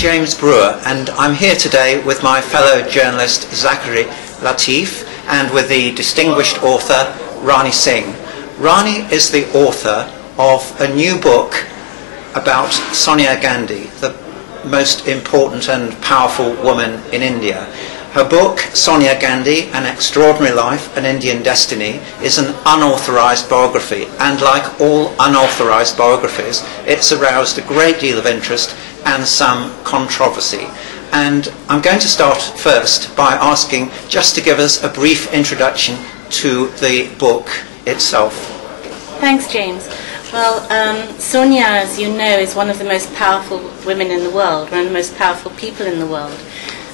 James Brewer, and I'm here today with my fellow journalist Zachary Latif and with the distinguished author Rani Singh. Rani is the author of a new book about Sonia Gandhi, the most important and powerful woman in India. Her book, Sonia Gandhi, An Extraordinary Life, An Indian Destiny, is an unauthorised biography, and like all unauthorised biographies, it's aroused a great deal of interest and some controversy. And I'm going to start first by asking just to give us a brief introduction to the book itself. Thanks, James. Well, Sonia, as you know, is one of the most powerful women in the world, one of the most powerful people in the world.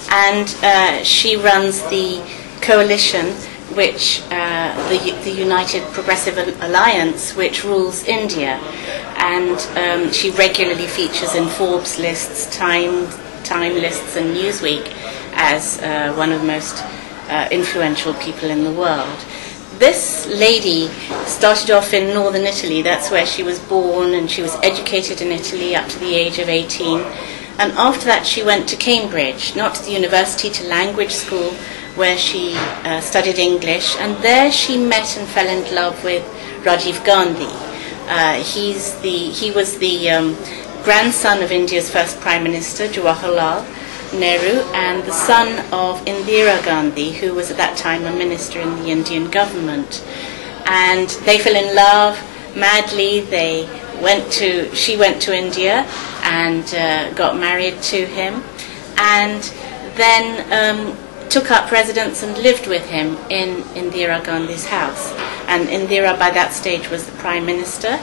And she runs the coalition, which the United Progressive Alliance, which rules India. And she regularly features in Forbes lists, Time lists and Newsweek as one of the most influential people in the world. This lady started off in northern Italy. That's where she was born, and she was educated in Italy up to the age of 18. And after that she went to Cambridge, not to the university, to language school, where she studied English, and there she met and fell in love with Rajiv Gandhi. He was the grandson of India's first Prime Minister, Jawaharlal Nehru, and the son of Indira Gandhi, who was at that time a minister in the Indian government. And they fell in love madly. She went to India and got married to him, and then took up residence and lived with him in Indira Gandhi's house. And Indira by that stage was the Prime Minister,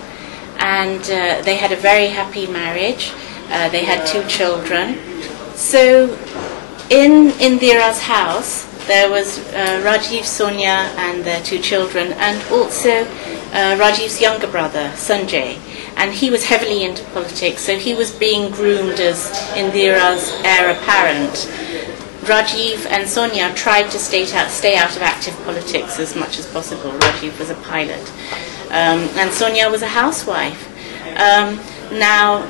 and they had a very happy marriage. They had 2 children. So in Indira's house there was Rajiv, Sonia and their 2 children, and also Rajiv's younger brother, Sanjay. And he was heavily into politics, so he was being groomed as Indira's heir apparent. Rajiv and Sonia tried to stay out of active politics as much as possible. Rajiv was a pilot, and Sonia was a housewife. Now,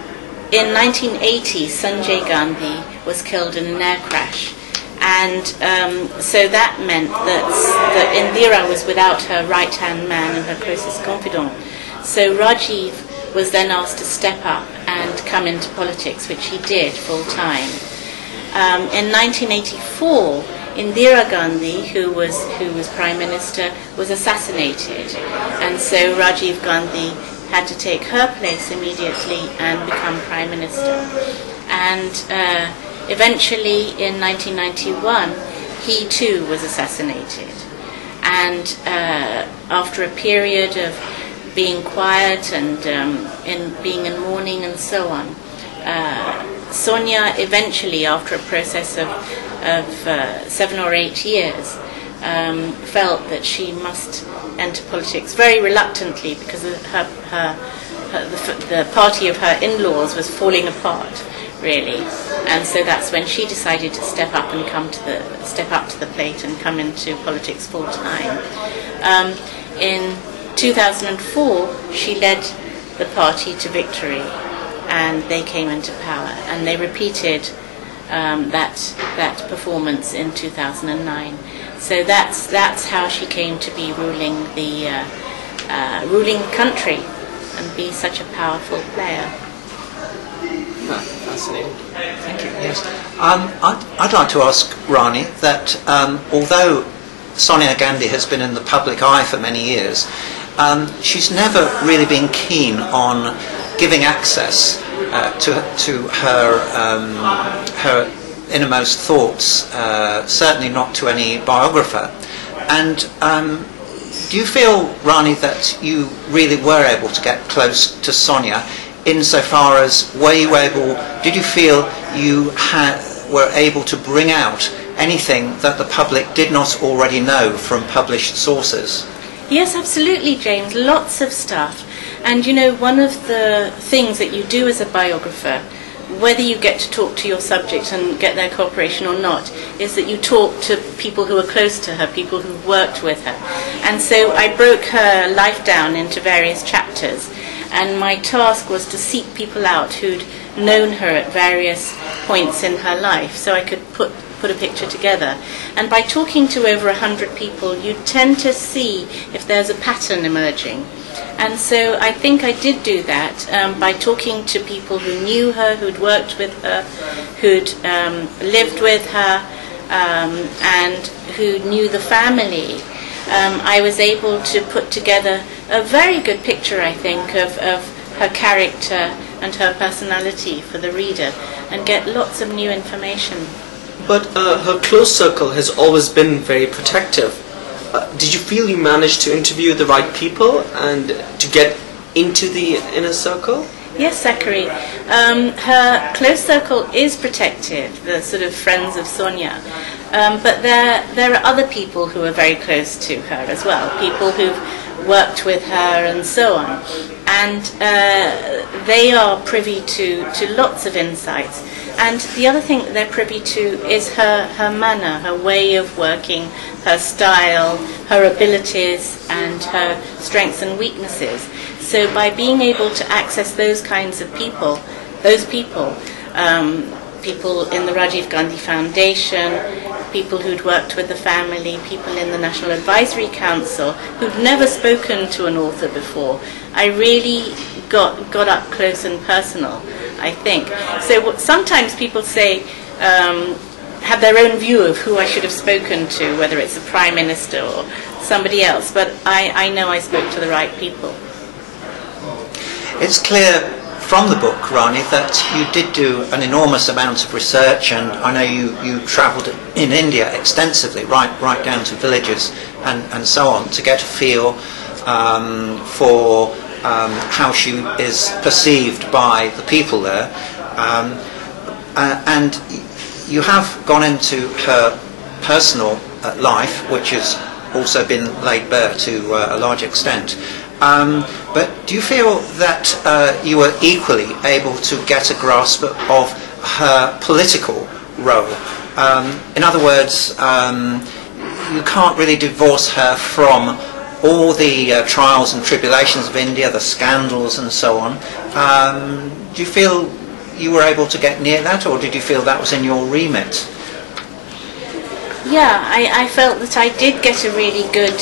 in 1980, Sanjay Gandhi was killed in an air crash, and so that meant that Indira was without her right-hand man and her closest confidant. So Rajiv was then asked to step up and come into politics, which he did full-time. In 1984, Indira Gandhi, who was Prime Minister, was assassinated, and so Rajiv Gandhi had to take her place immediately and become Prime Minister. And eventually, in 1991, he too was assassinated. And after a period of being quiet and being in mourning and so on, Sonia eventually, after a process of 7 or 8 years, felt that she must enter politics very reluctantly, because the party of her in-laws was falling apart, really. And so that's when she decided to step up to the plate and come into politics full time. In 2004, she led the party to victory, and they came into power, and they repeated that performance in 2009. So that's how she came to be ruling the country and be such a powerful player. Fascinating. Thank you. Yes, I'd like to ask Rani that although Sonia Gandhi has been in the public eye for many years, she's never really been keen on giving access to her innermost thoughts, certainly not to any biographer. And do you feel, Rani, that you really were able to get close to Sonia, insofar as did you feel you were able to bring out anything that the public did not already know from published sources? Yes, absolutely, James. Lots of stuff. And you know, one of the things that you do as a biographer, whether you get to talk to your subject and get their cooperation or not, is that you talk to people who are close to her, people who've worked with her. And so I broke her life down into various chapters, and my task was to seek people out who'd known her at various points in her life, so I could put a picture together. And by talking to over 100 people, you tend to see if there's a pattern emerging. And so I think I did do that by talking to people who knew her, who'd worked with her, who'd lived with her, and who knew the family. I was able to put together a very good picture, I think, of her character and her personality for the reader, and get lots of new information. But her close circle has always been very protective. Did you feel you managed to interview the right people and to get into the inner circle? Yes, Zachary. Her close circle is protective, the sort of friends of Sonia. But there are other people who are very close to her as well, people who've worked with her and so on. And they are privy to lots of insights. And the other thing that they're privy to is her manner, her way of working, her style, her abilities, and her strengths and weaknesses. So by being able to access those kinds of people, people in the Rajiv Gandhi Foundation, people who'd worked with the family, people in the National Advisory Council who'd never spoken to an author before, I really got up close and personal, I think. So sometimes people say, have their own view of who I should have spoken to, whether it's a prime minister or somebody else, but I know I spoke to the right people. It's clear from the book, Rani, that you did do an enormous amount of research, and I know you travelled in India extensively, right down to villages and so on, to get a feel for how she is perceived by the people there. And you have gone into her personal life, which has also been laid bare to a large extent. But do you feel that you were equally able to get a grasp of her political role? In other words, you can't really divorce her from all the trials and tribulations of India, the scandals and so on. Do you feel you were able to get near that, or did you feel that was in your remit? Yeah, I felt that I did get a really good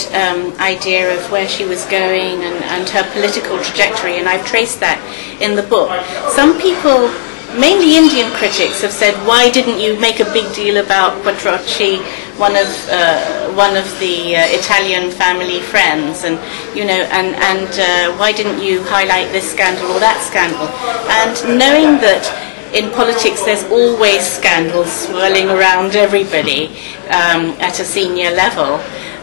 idea of where she was going and her political trajectory, and I've traced that in the book. Some people, mainly Indian critics, have said, why didn't you make a big deal about Quattrocchi, one of the Italian family friends, and why didn't you highlight this scandal or that scandal? And knowing that in politics there's always scandals swirling around everybody at a senior level,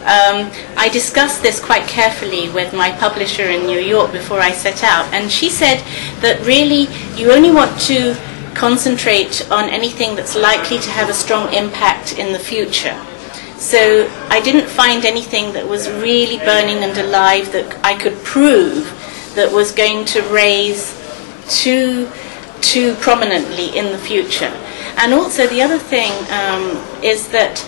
I discussed this quite carefully with my publisher in New York before I set out, and she said that really you only want to concentrate on anything that's likely to have a strong impact in the future. So I didn't find anything that was really burning and alive that I could prove that was going to raise too prominently in the future. And also the other thing is that,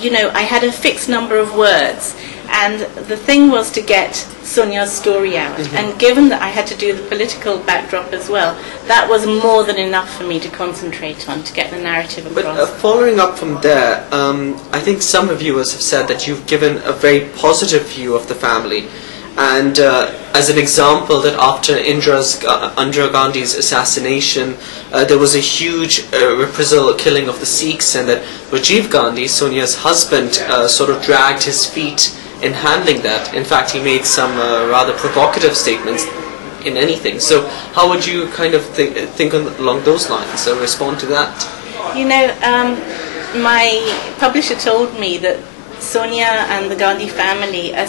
I had a fixed number of words, and the thing was to get Sonia's story out. Mm-hmm. And given that I had to do the political backdrop as well, that was more than enough for me to concentrate on, to get the narrative across. But following up from there, I think some reviewers have said that you've given a very positive view of the family. And as an example, that after Indira Gandhi's assassination, there was a huge reprisal killing of the Sikhs, and that Rajiv Gandhi, Sonia's husband, sort of dragged his feet in handling that. In fact, he made some rather provocative statements in anything. So how would you kind of think along those lines, respond to that? My publisher told me that Sonia and the Gandhi family are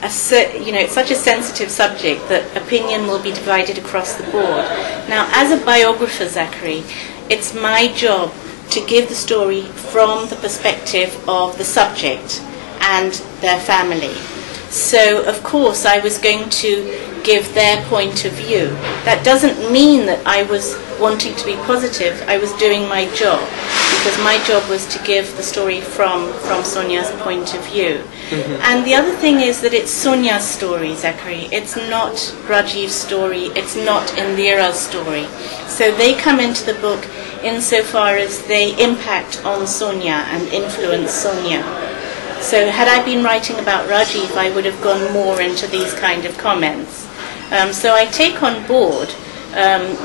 it's such a sensitive subject that opinion will be divided across the board. Now, as a biographer, Zachary, it's my job to give the story from the perspective of the subject and their family. So, of course, I was going to give their point of view. That doesn't mean that I was wanting to be positive, I was doing my job, because my job was to give the story from Sonia's point of view. And the other thing is that it's Sonia's story, Zachary. It's not Rajiv's story. It's not Indira's story. So they come into the book insofar as they impact on Sonia and influence Sonia. So had I been writing about Rajiv, I would have gone more into these kind of comments. So I take on board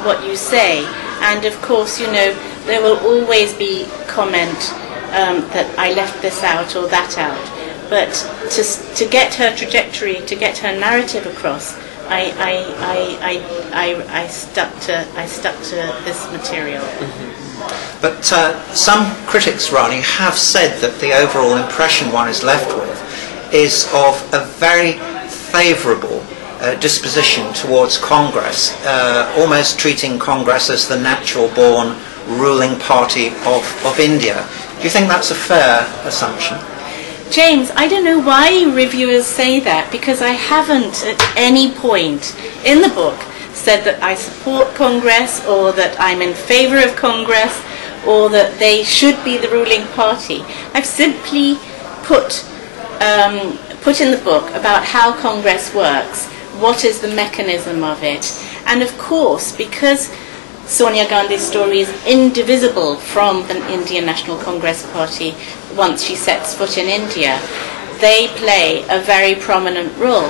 what you say, and of course, you know, there will always be comment that I left this out or that out. But to get her trajectory, to get her narrative across, I stuck to this material. But some critics, Rani, have said that the overall impression one is left with is of a very favourable disposition towards Congress, almost treating Congress as the natural-born ruling party of India. Do you think that's a fair assumption? James, I don't know why reviewers say that, because I haven't at any point in the book said that I support Congress, or that I'm in favour of Congress, or that they should be the ruling party. I've simply put in the book about how Congress works, what is the mechanism of it, and of course, because Sonia Gandhi's story is indivisible from the Indian National Congress Party once she sets foot in India, they play a very prominent role.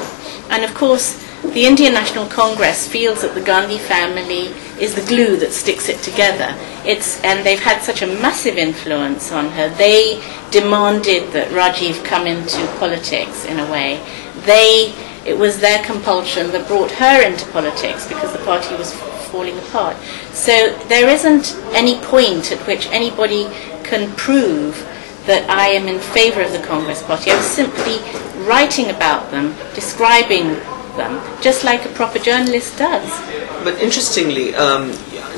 And of course, the Indian National Congress feels that the Gandhi family is the glue that sticks it together. And they've had such a massive influence on her. They demanded that Rajiv come into politics in a way. It was their compulsion that brought her into politics, because the party was falling apart. So there isn't any point at which anybody can prove that I am in favour of the Congress Party. I was simply writing about them, describing them, just like a proper journalist does. But interestingly,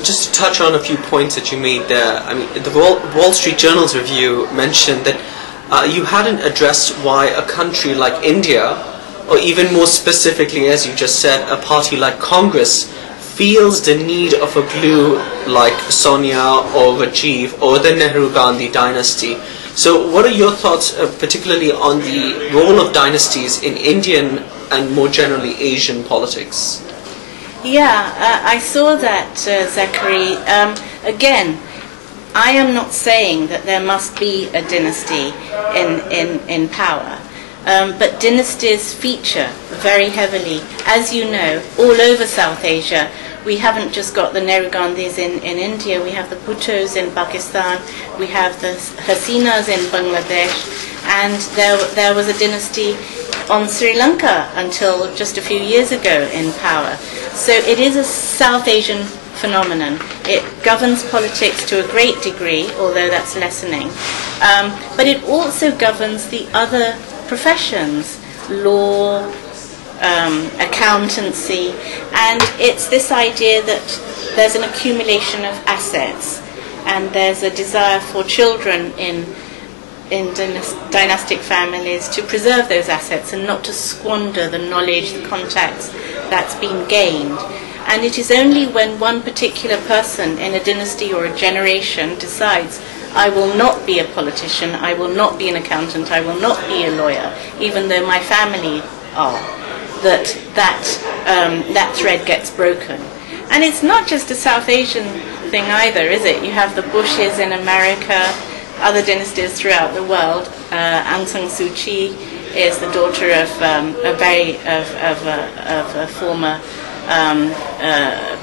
just to touch on a few points that you made there, I mean, the Wall Street Journal's review mentioned that you hadn't addressed why a country like India, or even more specifically, as you just said, a party like Congress, feels the need of a glue like Sonia or Rajiv or the Nehru-Gandhi dynasty. So what are your thoughts, particularly on the role of dynasties in Indian and more generally Asian politics? Yeah, I saw that, Zachary. Again, I am not saying that there must be a dynasty in power. But dynasties feature very heavily, as you know, all over South Asia. We haven't just got the Nehru Gandhis in India, we have the Bhuttos in Pakistan, we have the Hasinas in Bangladesh, and there was a dynasty on Sri Lanka until just a few years ago in power. So it is a South Asian phenomenon. It governs politics to a great degree, although that's lessening. But it also governs the other professions, law, accountancy, and it's this idea that there's an accumulation of assets, and there's a desire for children in dynastic families to preserve those assets and not to squander the knowledge, the contacts that's been gained. And it is only when one particular person in a dynasty or a generation decides, I will not be a politician, I will not be an accountant, I will not be a lawyer, even though my family are, that thread gets broken. And it's not just a South Asian thing either, is it? You have the Bushes in America, other dynasties throughout the world. Aung San Suu Kyi is the daughter of a former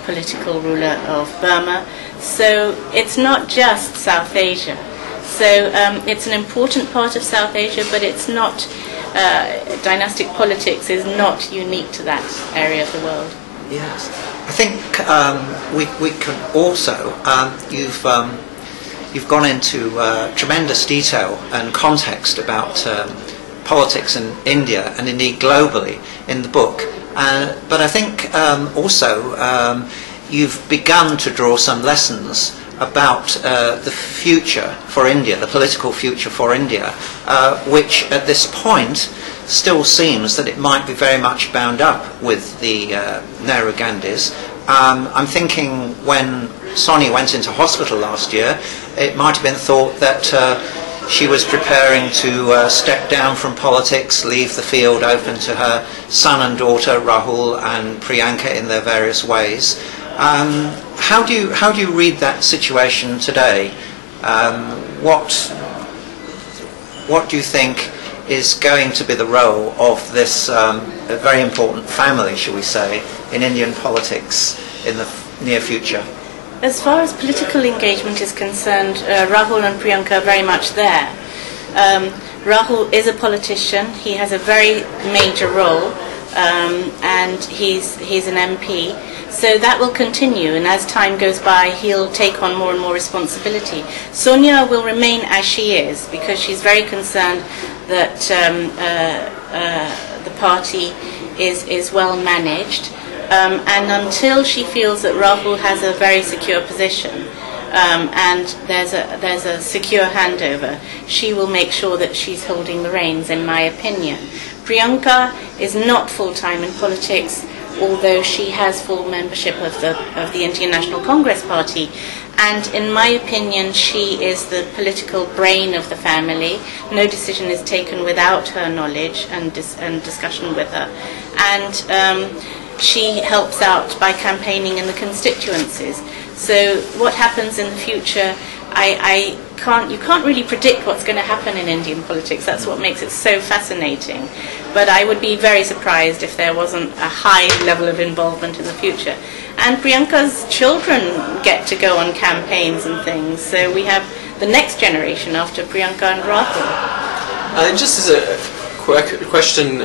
political ruler of Burma. So it's not just South Asia. So it's an important part of South Asia, but it's not, dynastic politics is not unique to that area of the world. Yes. I think we can also, you've gone into tremendous detail and context about politics in India and indeed globally in the book. But I think also you've begun to draw some lessons about the future for India, the political future for India, which at this point still seems that it might be very much bound up with the Nehru Gandhis. I'm thinking when Sonia went into hospital last year, it might have been thought that she was preparing to step down from politics, leave the field open to her son and daughter Rahul and Priyanka in their various ways. How do you read that situation today? What do you think is going to be the role of this very important family, shall we say, in Indian politics in the near future? As far as political engagement is concerned, Rahul and Priyanka are very much there. Rahul is a politician. He has a very major role, and he's an MP. So that will continue, and as time goes by, he'll take on more and more responsibility. Sonia will remain as she is, because she's very concerned that the party is well managed. And until she feels that Rahul has a very secure position and there's a secure handover, she will make sure that she's holding the reins, in my opinion. Priyanka is not full-time in politics, although she has full membership of the Indian National Congress Party. And in my opinion, she is the political brain of the family. No decision is taken without her knowledge and discussion with her. And she helps out by campaigning in the constituencies. So what happens in the future, you can't really predict what's going to happen in Indian politics. That's what makes it so fascinating. But I would be very surprised if there wasn't a high level of involvement in the future. And Priyanka's children get to go on campaigns and things. So we have the next generation after Priyanka and Rahul. Just as a question,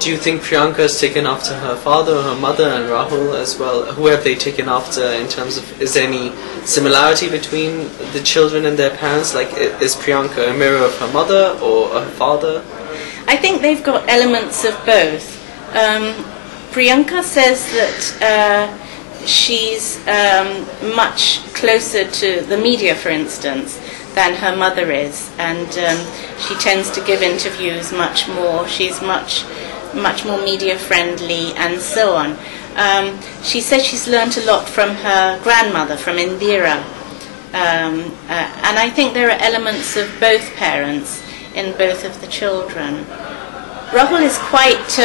do you think Priyanka has taken after her father or her mother, and Rahul as well? Who have they taken after in terms of, is there any similarity between the children and their parents? Like, is Priyanka a mirror of her mother or her father? I think they've got elements of both. Priyanka says that she's much closer to the media, for instance, than her mother is, and she tends to give interviews much more. She's much more media friendly and so on. She says she's learnt a lot from her grandmother, from Indira, and I think there are elements of both parents in both of the children. Rahul is quite,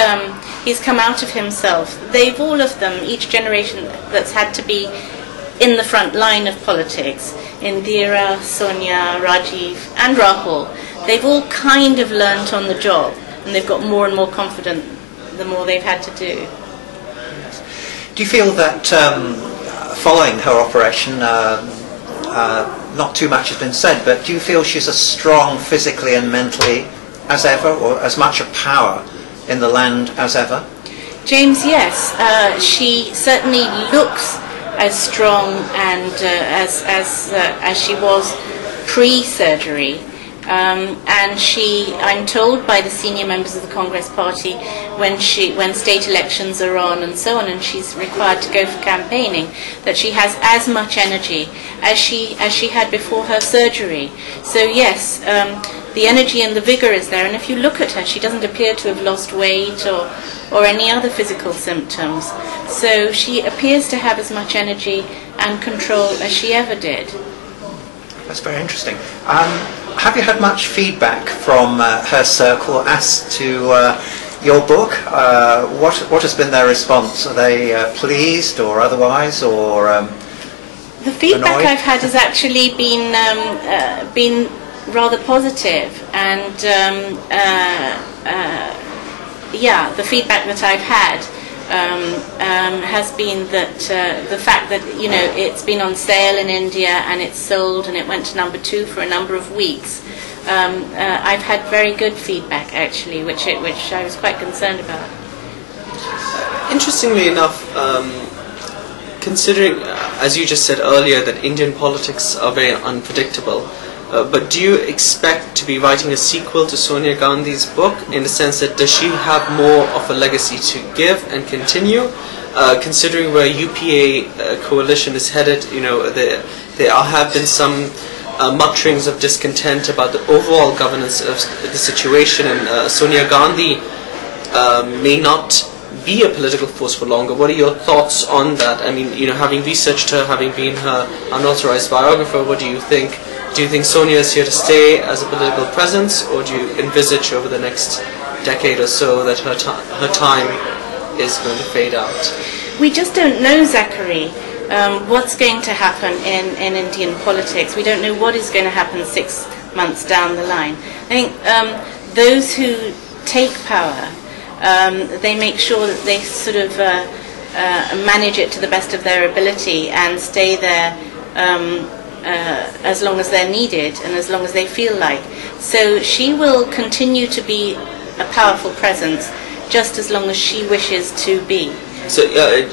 he's come out of himself. They've all of them, each generation that's had to be in the front line of politics, Indira, Sonia, Rajiv and Rahul, they've all kind of learnt on the job, and they've got more and more confident the more they've had to do. Do you feel that following her operation, not too much has been said, but do you feel she's as strong physically and mentally as ever, or as much a power in the land as ever? James, yes. She certainly looks as strong and as she was pre-surgery. And I'm told by the senior members of the Congress Party, when state elections are on and so on, and she's required to go for campaigning, that she has as much energy as she had before her surgery. So yes, the energy and the vigor is there, and if you look at her, she doesn't appear to have lost weight or any other physical symptoms. So she appears to have as much energy and control as she ever did. That's very interesting. Have you had much feedback from her circle as to your book? What has been their response? Are they pleased or otherwise, or the feedback annoyed? I've had has actually been rather positive, and yeah, the feedback that I've had has been that the fact that, you know, it's been on sale in India and it's sold and it went to #2 for a number of weeks. I've had very good feedback actually, which I was quite concerned about. Interestingly enough, considering, as you just said earlier, that Indian politics are very unpredictable, but do you expect to be writing a sequel to Sonia Gandhi's book, in the sense that does she have more of a legacy to give and continue? Considering where UPA coalition is headed, you know, there have been some mutterings of discontent about the overall governance of the situation, and Sonia Gandhi may not be a political force for longer. What are your thoughts on that? I mean, having researched her, having been her unauthorized biographer, what do you think? Do you think Sonia is here to stay as a political presence, or do you envisage over the next decade or so that her time is going to fade out? We just don't know, Zachary, what's going to happen in Indian politics. We don't know what is going to happen 6 months down the line. I think those who take power, they make sure that they sort of manage it to the best of their ability and stay there as long as they're needed and as long as they feel like. So she will continue to be a powerful presence just as long as she wishes to be. So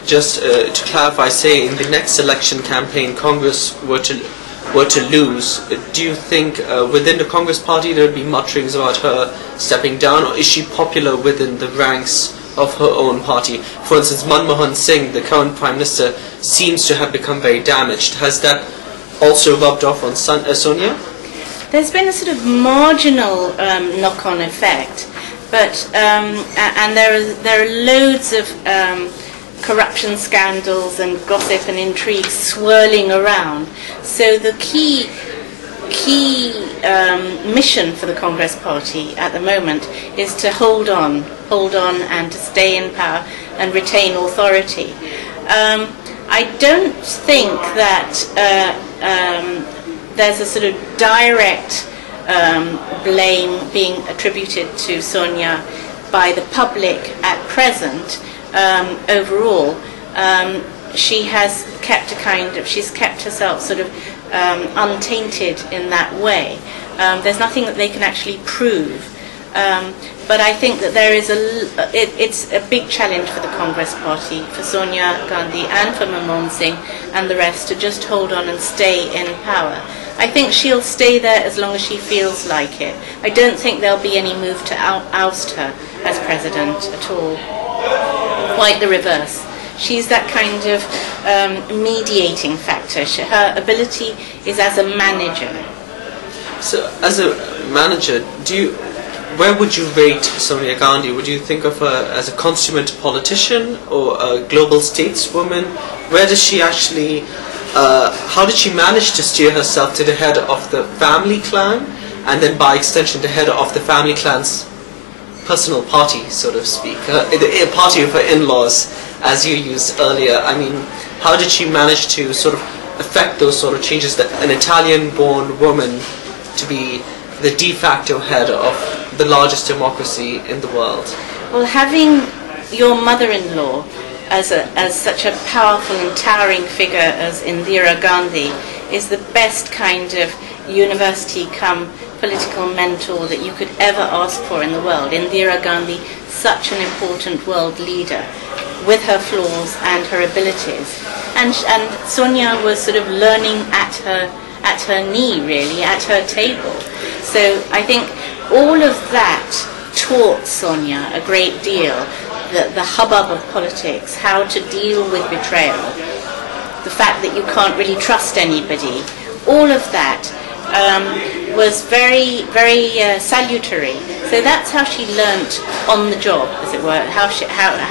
just to clarify, say in the next election campaign Congress were to lose, do you think within the Congress party there would be mutterings about her stepping down, or is she popular within the ranks of her own party? For instance, Manmohan Singh, the current Prime Minister, seems to have become very damaged. Has that also rubbed off on Sonia? There's been a sort of marginal knock-on effect, but and there are loads of corruption scandals and gossip and intrigue swirling around. So the key mission for the Congress Party at the moment is to hold on and to stay in power and retain authority. I don't think that there's a sort of direct blame being attributed to Sonia by the public at present. Overall, she has kept she's kept herself sort of untainted in that way. There's nothing that they can actually prove. But I think that there is it's a big challenge for the Congress Party, for Sonia Gandhi and for Manmohan Singh and the rest to just hold on and stay in power. I think she'll stay there as long as she feels like it. I don't think there'll be any move to oust her as president at all. Quite the reverse. She's that kind of mediating factor. Her ability is as a manager. So, as a manager, where would you rate Sonia Gandhi? Would you think of her as a consummate politician or a global stateswoman? Where does she actually, how did she manage to steer herself to the head of the family clan, and then by extension the head of the family clan's personal party, so to speak, a party of her in-laws, as you used earlier? I mean, how did she manage to sort of affect those sort of changes, that an Italian-born woman to be the de facto head of the largest democracy in the world? Well, having your mother-in-law as such a powerful and towering figure as Indira Gandhi is the best kind of university come political mentor that you could ever ask for in the world. Indira Gandhi, such an important world leader with her flaws and her abilities. And Sonia was sort of learning at her knee, really, at her table. So I think all of that taught Sonia a great deal, the hubbub of politics, how to deal with betrayal, the fact that you can't really trust anybody. All of that was very, very salutary. So that's how she learnt on the job, as it were, how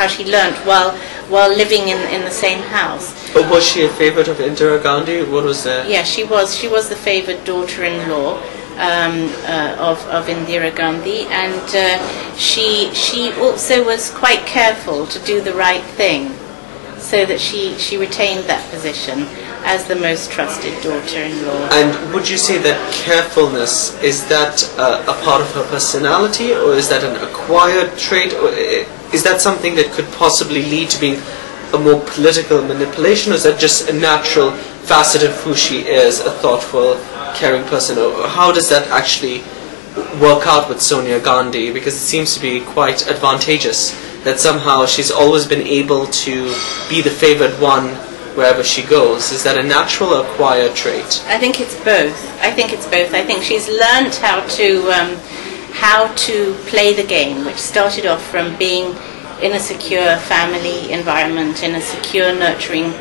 she learnt while living in the same house. But was she a favourite of Indira Gandhi? What was that? Yeah, she was. She was the favoured daughter-in-law of Indira Gandhi, and she also was quite careful to do the right thing, so that she retained that position as the most trusted daughter-in-law. And would you say that carefulness, is that a part of her personality, or is that an acquired trait, or is that something that could possibly lead to being a more political manipulation, or is that just a natural facet of who she is, a thoughtful, caring person? Or how does that actually work out with Sonia Gandhi? Because it seems to be quite advantageous that somehow she's always been able to be the favored one wherever she goes. Is that a natural or acquired trait? I think it's both. I think she's learned how to play the game, which started off from being in a secure family environment, in a secure, nurturing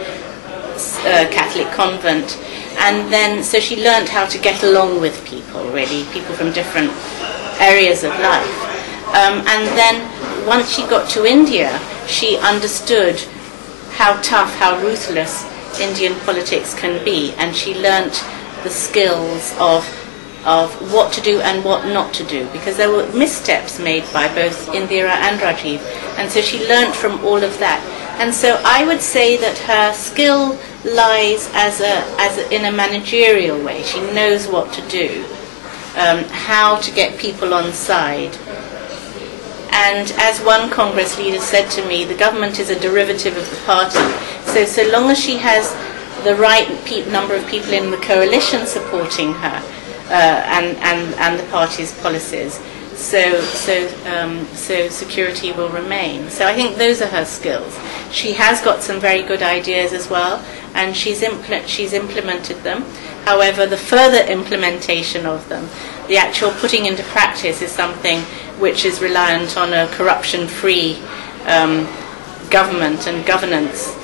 Catholic convent, and then so she learned how to get along with people, really, people from different areas of life. And then once she got to India, she understood how tough, how ruthless Indian politics can be, and she learnt the skills of what to do and what not to do, because there were missteps made by both Indira and Rajiv, and so she learnt from all of that. And so I would say that her skill lies in a managerial way. She knows what to do, how to get people on side. And as one Congress leader said to me, the government is a derivative of the party. So long as she has the right number of people in the coalition supporting her, and the party's policies, so security will remain. So I think those are her skills. She has got some very good ideas as well, and she's implemented them. However, the further implementation of them, the actual putting into practice, is something which is reliant on a corruption-free government and governance.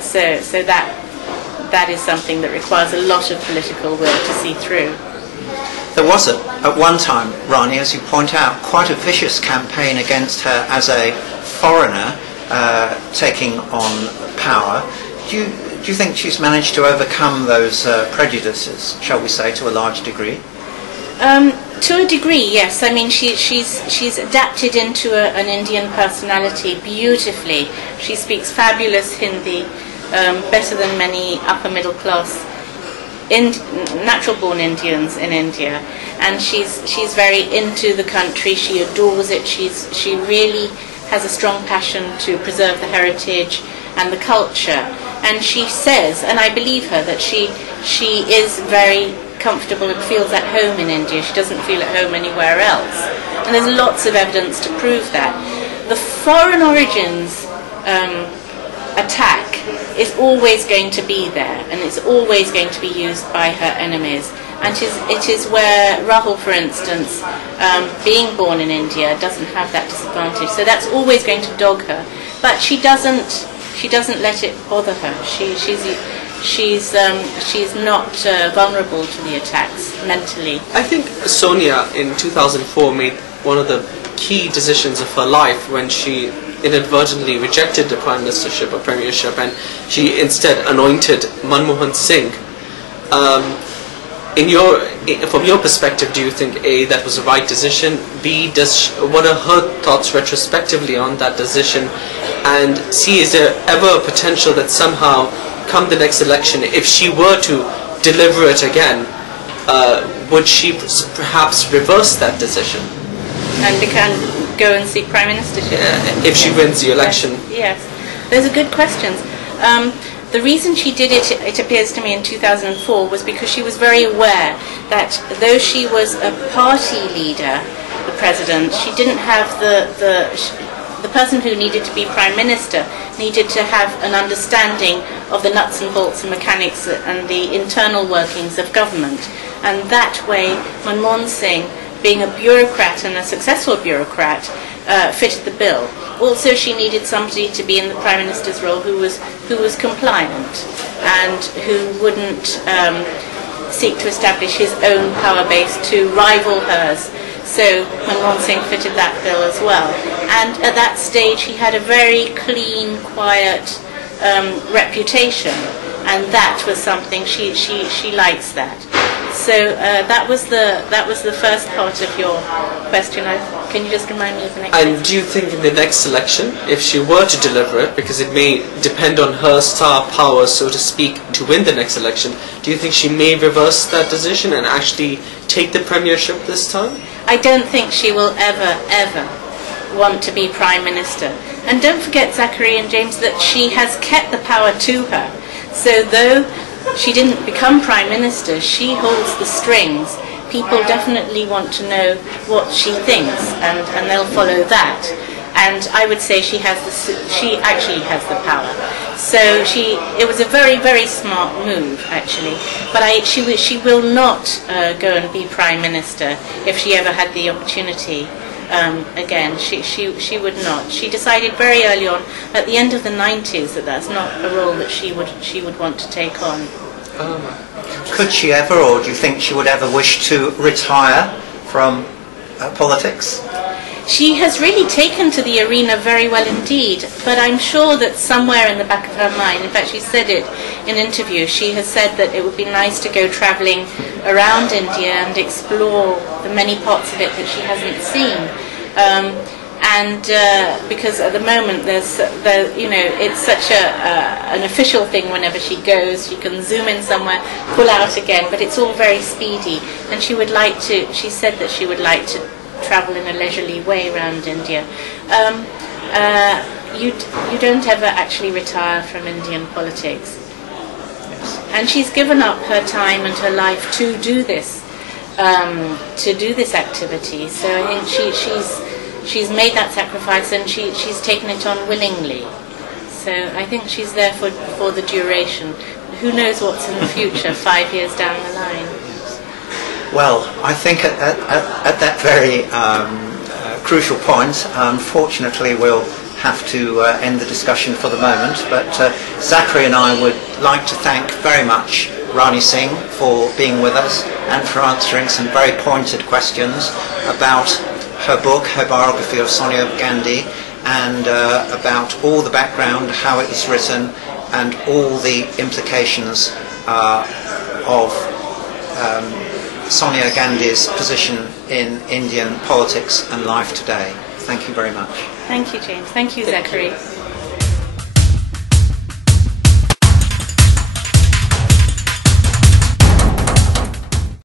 So that is something that requires a lot of political will to see through. There was at one time, Rani, as you point out, quite a vicious campaign against her as a foreigner taking on power. Do you think she's managed to overcome those prejudices, shall we say, to a large degree? To a degree, yes. I mean, she's adapted into an Indian personality beautifully. She speaks fabulous Hindi, better than many upper middle class natural-born Indians in India, and she's very into the country. She adores it. She really has a strong passion to preserve the heritage and the culture. And she says, and I believe her, that she is very comfortable and feels at home in India. She doesn't feel at home anywhere else. And there's lots of evidence to prove that. The foreign origins attack is always going to be there, and it's always going to be used by her enemies. And it is where Rahul, for instance, being born in India, doesn't have that disadvantage. So that's always going to dog her. But she doesn't let it bother her. She's not vulnerable to the attacks mentally. I think Sonia in 2004 made one of the key decisions of her life when she inadvertently rejected the prime ministership or premiership, and she instead anointed Manmohan Singh. From your perspective, do you think A, that was the right decision? B, what are her thoughts retrospectively on that decision? And C, is there ever a potential that somehow, come the next election, if she were to deliver it again, would she perhaps reverse that decision? And go and seek prime ministership? If she wins the election. Yes. Those are good questions. The reason she did it, it appears to me, in 2004 was because she was very aware that though she was a party leader, the president, she didn't have the person who needed to be prime minister needed to have an understanding of the nuts and bolts and mechanics and the internal workings of government. And that way, Manmohan Singh, being a bureaucrat and a successful bureaucrat, fitted the bill. Also, she needed somebody to be in the prime minister's role who was compliant and who wouldn't seek to establish his own power base to rival hers. So Manmohan Singh fitted that bill as well. And at that stage, he had a very clean, quiet reputation, and that was something she likes that. So that was the first part of your question. Can you just remind me of the next? And do you think in the next election, if she were to deliver it, because it may depend on her star power, so to speak, to win the next election, do you think she may reverse that decision and actually take the premiership this time? I don't think she will ever want to be prime minister. And don't forget, Zachary and James, that she has kept the power to her. So though she didn't become prime minister, she holds the strings. People definitely want to know what she thinks, and they'll follow that. And I would say she actually has the power. So it was a very, very smart move, actually. But she will not go and be prime minister if she ever had the opportunity. Again, she would not. She decided very early on, at the end of the 90s, that that's not a role that she would want to take on. Could she ever, or do you think she would ever wish to retire from politics? she has really taken to the arena very well indeed, but I'm sure that somewhere in the back of her mind, in fact she said it in interviews, she has said that it would be nice to go travelling around India and explore the many parts of it that she hasn't seen. Because at the moment it's such an official thing. Whenever she goes, she can zoom in somewhere, pull out again, but it's all very speedy. And she said that she would like to travel in a leisurely way around India. You don't ever actually retire from Indian politics. Yes. And she's given up her time and her life to do this, activity. So I think she's made that sacrifice, and she's taken it on willingly. So I think she's there for the duration. Who knows what's in the future, 5 years down the line. Well, I think at that very crucial point, unfortunately we'll have to end the discussion for the moment, but Zachary and I would like to thank very much Rani Singh for being with us and for answering some very pointed questions about her book, her biography of Sonia Gandhi, and about all the background, how it was written, and all the implications of Sonia Gandhi's position in Indian politics and life today. Thank you very much. Thank you, James. Thank you, Zachary.